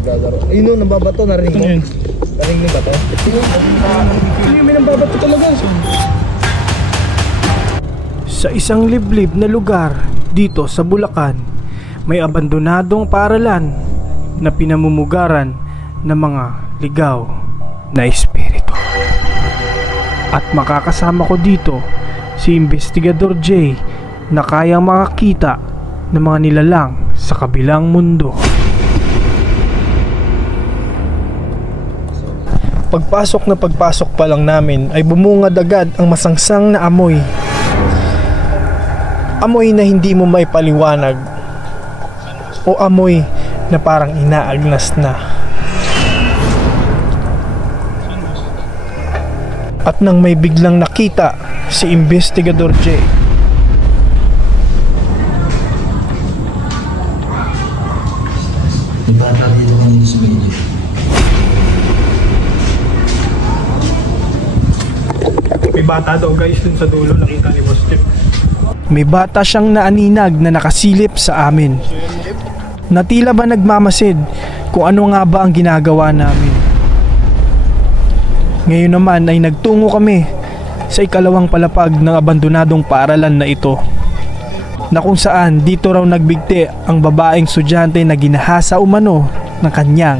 naglalaro. Ayun no, nambabato, narinig mo? Ano yun? Narinig mo ba to? Ayun, may nambabato talaga. Sa isang liblib na lugar dito sa Bulacan, may abandonadong paaralan na pinamumugaran ng mga ligaw na espiritu. At makakasama ko dito si Investigador J na kayang makakita ng mga nilalang sa kabilang mundo. Pagpasok pa lang namin ay bumungad agad ang masangsang na amoy. Amoy na hindi mo may paliwanag o amoy na parang inaagnas na. At nang may biglang nakita si Investigador J, may bata daw guys dun sa dulo, nakita ni Boss Jeff. May bata siyang naaninag na nakasilip sa amin. Na tila ba nagmamasid kung ano nga ba ang ginagawa namin. Ngayon naman ay nagtungo kami sa ikalawang palapag ng abandonadong paaralan na ito, na kung saan dito raw nagbigti ang babaeng estudyante na ginahasa umano ng kanyang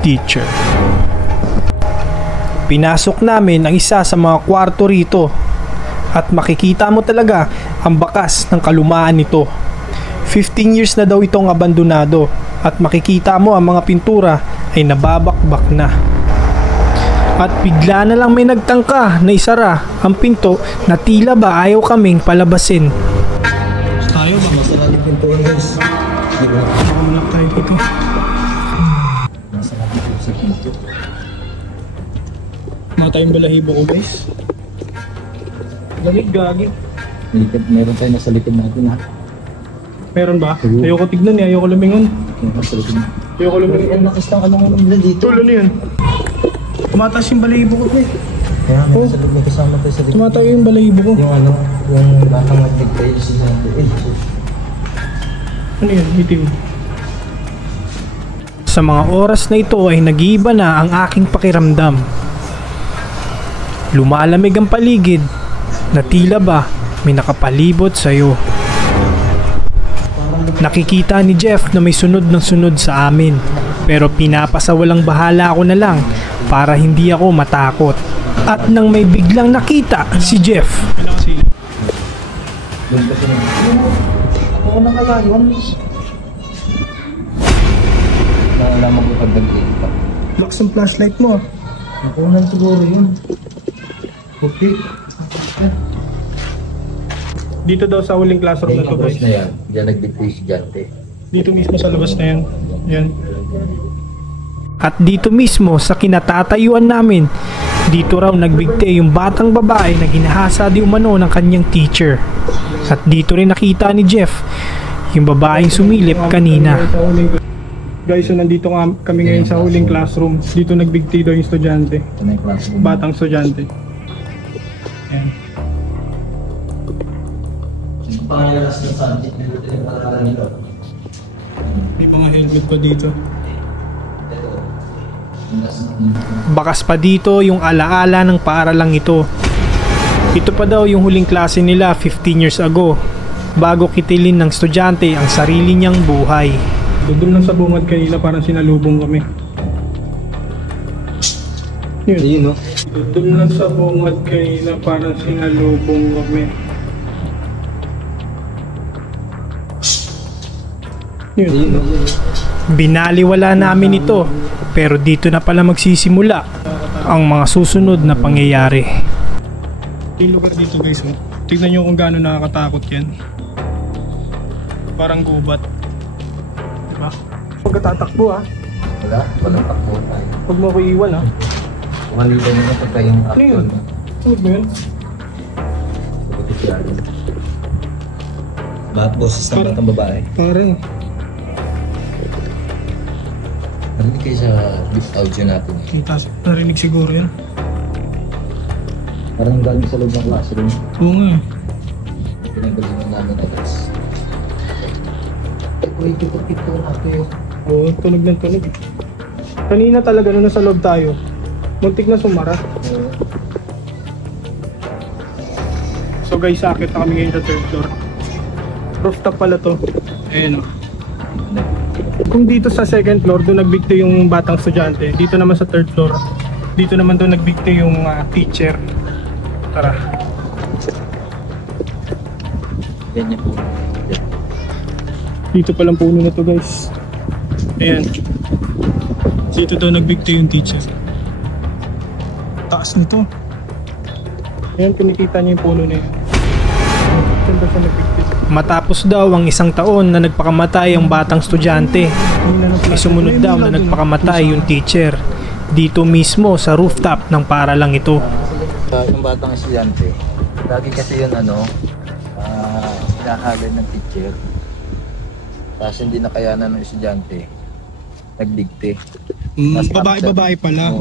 teacher. Pinasok namin ang isa sa mga kwarto rito at makikita mo talaga ang bakas ng kalumaan nito. 15 years na daw itong abandonado at makikita mo ang mga pintura ay nababakbak na. At bigla na lang may nagtangka na isara ang pinto na tila ba ayaw kaming palabasin. Tayo ba? Masarap yung pintuan guys. Makamulak tayo dito. Masarap yung sa pinto. Mga tayong balahibo ko guys. Lamig gagi. Meron tayo nasa likod natin ha. Meron ba? Ayoko tignan eh, ayoko lumingon. Nasa likod natin. Ayoko lumingon. Ang lakas ng anong nila dito. Tulo na yun. Tumataas yung balahibo ko eh. Kaya may kasama tayo sa likod. Tumatayo yung balahibo ko. Yung ano, yung batang nagtigtay si Santo. Ano yun? Itim. Sa mga oras na ito ay nag-iiba na ang aking pakiramdam. Lumalamig ang paligid na tila ba may nakapalibot sa'yo. Nakikita ni Jeff na may sunod ng sunod sa amin, pero pinapasawalang bahala ako na lang para hindi ako matakot. At nang may biglang nakita si Jeff, ano na kaya yun? Nalalaman ko pag nag-iipa. lakas ang flashlight mo. Nakunan siguro yun. Okay. Dito daw sa huling classroom na to guys. Na yan. Diyan nagbigay si Jante. Dito mismo sa labas na yan. Yan. At dito mismo sa kinatatayuan namin, dito raw nagbigti yung batang babae na ginahasa di umano ng kanyang teacher. At dito rin nakita ni Jeff yung babaeng sumilip kanina. Guys, so nandito kami ngayon sa huling classroom. Dito nagbigti daw yung estudyante. Batang estudyante. Ayan. Pangalas ng subject na ito yung pag-aaral nito. May mga helmet pa dito. Bakas pa dito yung alaala ng paaralang ito. Ito pa daw yung huling klase nila 15 years ago, bago kitilin ng estudyante ang sarili niyang buhay. Doon lang sa bungad kanina parang sinalubong kami. Yun. Ayun no? Doon lang sa bungad kanina parang sinalubong kami. Yun. Ayun no? Binaliwala namin ito, pero dito na pala magsisimula ang mga susunod na pangyayari. Yung lugar dito guys, tignan nyo kung gaano nakakatakot yan. Parang gubat. Diba? Huwag ka tatakbo ha. Wala, walang takbo tayo. Huwag mo ako iiwan ha. Kumalitan nyo na pagka yung Ano yun? action. Ano ba yun? Bakit boses ng batang babae? Parang Narinig kayo sa audio natin. narinig siguro yan. Parang galing sa loob ng classroom. Oo nga eh. Pinagalingan namin agad. Uy, ito po natin. Oo, tunog ng tunog. Kanina talaga nung nasa loob tayo, muntik na sumara. So guys, sakit na kami ngayon sa third floor. Rooftop pala to. Ayan o. Kung dito sa second floor, doon nagbigti yung batang estudyante. Dito naman sa third floor, dito naman doon nagbigti yung teacher. Tara. Yan po. Dito palang puno na to guys. Ayan. Dito daw nagbigti yung teacher. Taas nito. Ayan, kinikita niyo yung puno na yun. Saan ba siya nagbigti? Matapos daw ang isang taon na nagpakamatay ang batang estudyante, sumunod daw na nagpakamatay yung teacher. Dito mismo sa rooftop ng paralang ito. Yung batang estudyante, lagi kasi yun hinahalin ng teacher. Tapos hindi nakayanan ng estudyante, nagdigti. Babae pala.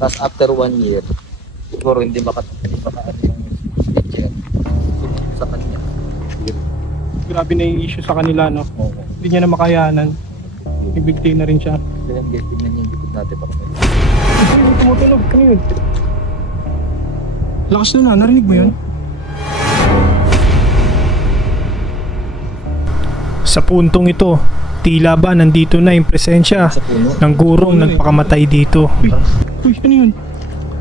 Tapos after 1 year, siguro hindi makaano yung teacher. Sumunod sa kanya. Grabe na yung issue sa kanila, no? Oo. Hindi niya na makayanan. Nag-bigti na rin siya. Kaya tingnan niyo yung likod natin para kayo. Tumutunog. Ano yun? Lakas na na. Narinig mo yun? Sa puntong ito, tila ba nandito na yung presensya Sa puno. ng gurong nagpakamatay dito. Uy, ano yun?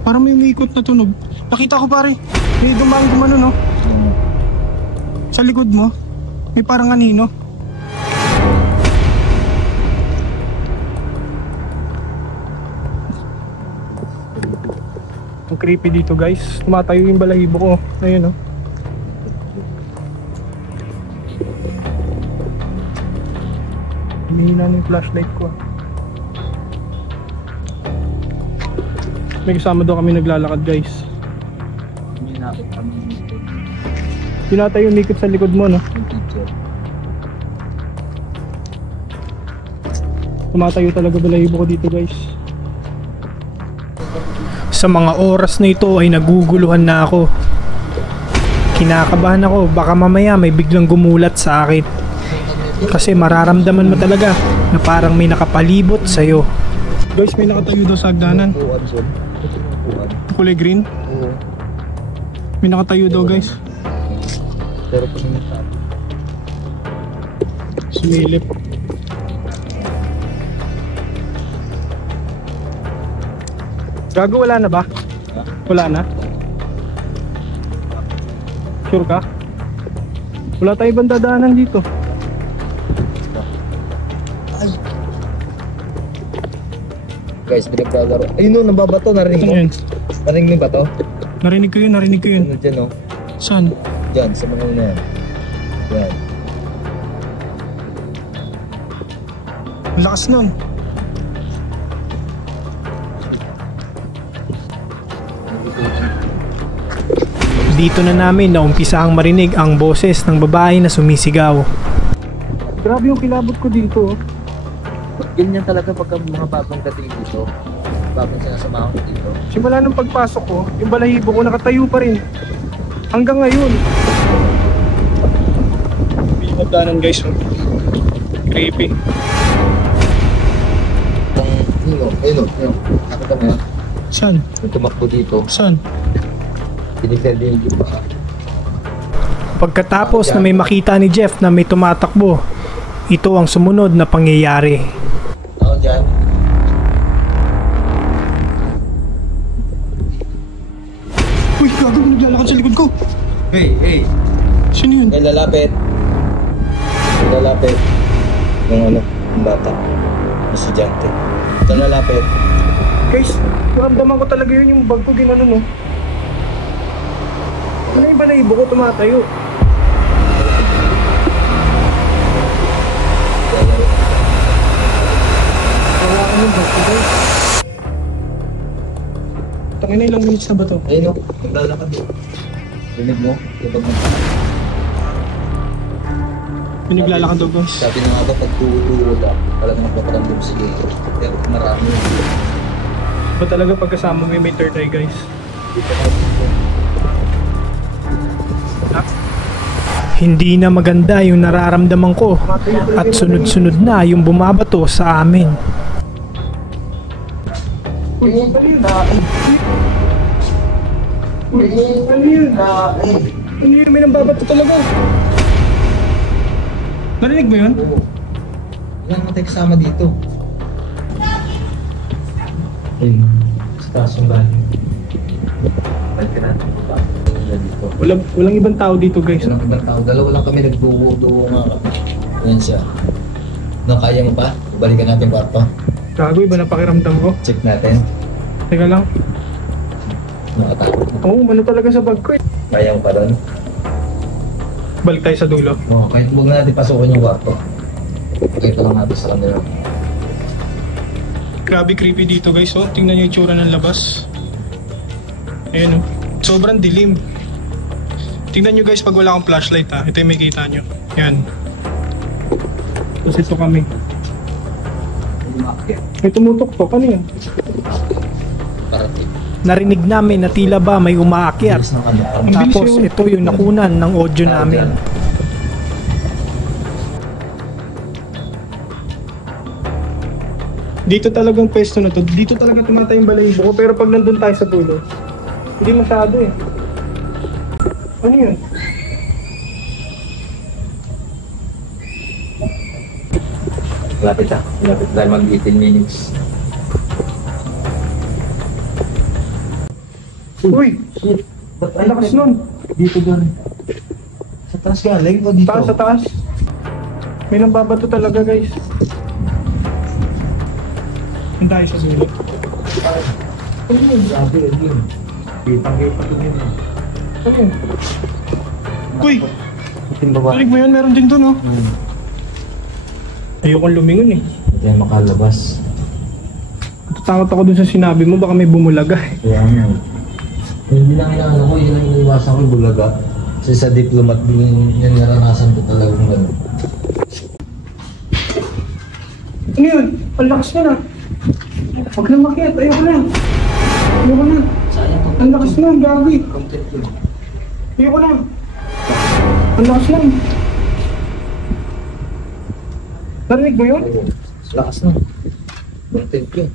Parang may umiikot na tunog. Nakita ko pare. May dumaan gumano, no? Sa likod mo. May parang anino. Ang creepy dito guys. Tumatayo yung balahibo ko. Ayun, no? Hinihina na yung flashlight ko. May kasama daw kami naglalakad guys. Tinatayo yung mikot sa likod mo, no? Yung teacher. Tumatayo talaga balahibo ko dito guys. Sa mga oras na ito ay naguguluhan na ako. Kinakabahan ako, baka mamaya may biglang gumulat sa akin. Kasi mararamdaman mo talaga na parang may nakapalibot sa'yo. Guys, may nakatayo daw sa hagdanan. Kulay green. Oo. May nakatayo daw guys. Pero kung hindi tayo. Sumilip. Gago, wala na ba? Wala na? Sure ka? Wala tayo ibang dadaanan dito. Guys, pinaglalaro. Ayun no, nababato. Narinig Ano mo? yun? Narinig mo ba to? Narinig ko yun, narinig ko yun. Ano dyan, no? Saan? Dyan, sa mga na yan. Yan. Ang lakas nun. Dito na namin naumpisahang marinig ang boses ng babae na sumisigaw. Grabe yung kilabot ko dito. Ganyan talaga pagka mga bagong dating dito. Bagong sinasamahan ko dito. Simula nung pagpasok ko, yung balahibo ko nakatayo pa rin. Hanggang ngayon. Yung magdanan guys. Oh. Creepy. Ayun no. Nakita mo yan? Saan? Yung tumakbo dito. Saan? Pinigtay din yung baka. Pagkatapos na may makita ni Jeff na may tumatakbo, ito ang sumunod na pangyayari. Ako dyan. Uy, gago, naglalakad sa likod ko. Hey! Sino yun? May lalapit. Yung bata. Yung estudyante. Ito lalapit. Guys, naramdaman ko talaga yun yung bag ko ginano no. Ano yung balahibo ko tumatayo? Wala ka ng bag ko guys. Tangina, ilang minutes na ba to? Ayun no. Naglalakad yun. Rinig mo? Yung bag mo. May naglalakad daw guys. Sabi na nga ba, pag tuwo lang, talagang magpaparamdam sige. Pero marami. Ba talaga pagkasama mo yung may third eye guys? Dito na dito. Ha? Hindi na maganda yung nararamdaman ko at sunod-sunod na yung bumabato sa amin. Ano yun? May nambabato talaga. Narinig mo yun? Oo. Wala naman tayo kasama dito. Ayun. Sa taas yung bahay. Balik ka natin. Wala dito. Walang ibang tao dito guys. Walang ibang tao. Dalawa lang kami nagdugo-dugo nga kami. Ayan siya. No, kaya mo pa? Balikan natin yung kwarto. Gago, iba na pakiramdam ko. Check natin. Teka lang. Nakatakot. Oo, ano talaga sa bag ko eh. Kaya mo pa rin? Balik tayo sa dulo. Oo, kahit huwag na natin pasukin yung kwarto. Pakita lang natin sa kanila. Grabe creepy dito guys, oh. Tingnan nyo yung itsura ng labas. Ayan, oh. Sobrang dilim. Tingnan nyo guys pag wala akong flashlight, ha. Ito yung may kita nyo. Yan. Tapos ito kami. May tumutok-tok. Ano yan? Parating. Narinig namin na tila ba may umaakyat. Bilis ng ano. Ang bilis Tapos yun. ito yung nakunan ng audio namin. Dito talagang pwesto na to. Dito talaga tumatay yung balahibo ko. Pero pag nandun tayo sa dulo, hindi masyado eh. Ano yun? Lapit ha. Lapit dahil mag-18 minutes. Uy! Shit. Ba't Ang lakas nun. Dito doon. Sa taas galing o dito? Taas sa taas. May nambabato talaga guys. Ang tayo sa dulo. Ano yun? Grabe yun. Kitang-kita to din. Ano yun? Uy! Puting baba. Tulig mo yun, meron din dun oh. Ayokong lumingon eh. Hindi tayo makalabas. Natatakot ako dun sa sinabi mo, baka may bumulaga eh. Kaya nga. Hindi lang inaano ko, yun ang iniwasan ko yung bulaga. Kasi sa diplomat, yung naranasan ko talagang gano'n. Ano yun? Ang lakas na na. Huwag na makiat, ayoko na. Ayoko na. Sayang ko. Ang lakas na, gagi. Content yun. Ayoko na. Ang lakas na. Narinig mo yun? Oo. Lakas na. Content yun.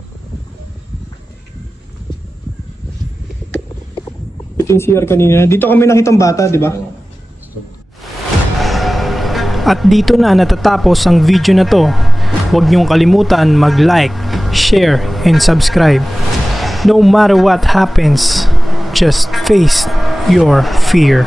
Ito yung CR kanina. Dito kami nakitang bata, di ba? Oo. At dito na natatapos ang video na to. Huwag niyong kalimutan mag-like, share, and subscribe. No matter what happens, just face your fear.